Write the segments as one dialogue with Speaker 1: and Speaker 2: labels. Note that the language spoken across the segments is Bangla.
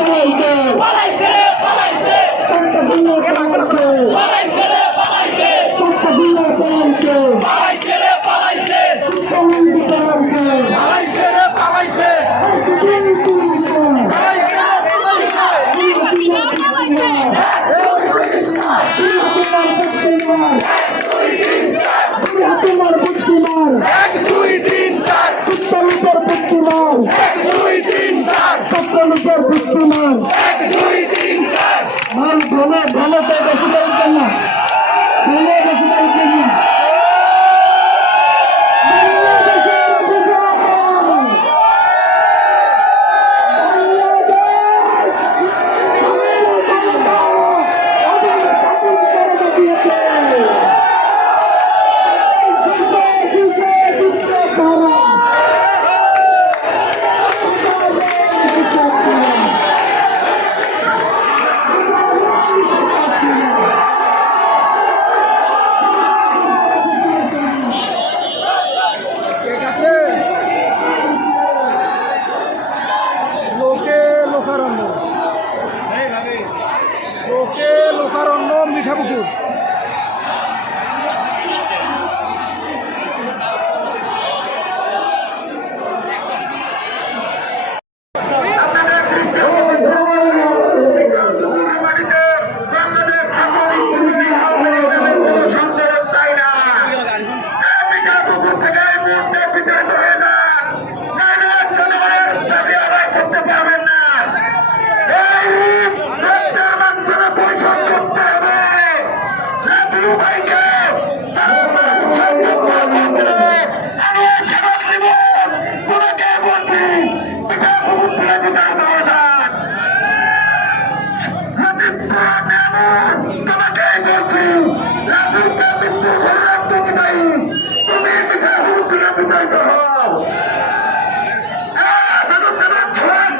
Speaker 1: পালাইছে পালাইছে পালাইছে চারটা বিল্লা পালাইছে পালাইছে পালাইছে চারটা বিল্লা পালাইছে পালাইছে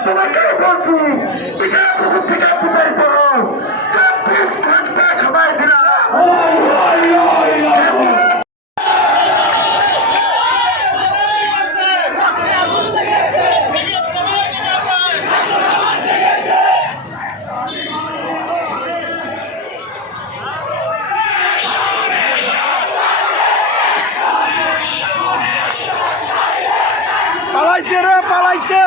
Speaker 2: তোমাকে বলছি পিঠা বলছি পিঠা হুকুম
Speaker 1: পালাইছে রে পালাইছে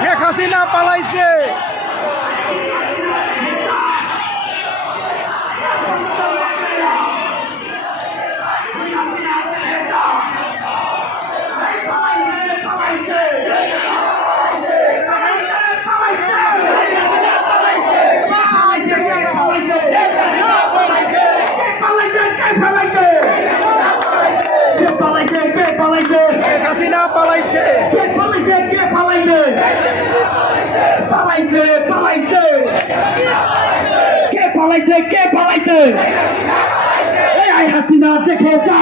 Speaker 1: শেখ হাসিনা পালাইছে শেখ হাসিনা পালাইছে।
Speaker 3: কে পালাইছে কে আই হাসিনা দেখে কে রাজপথে কে বাপেরা এই হাসিনা দেখে ওই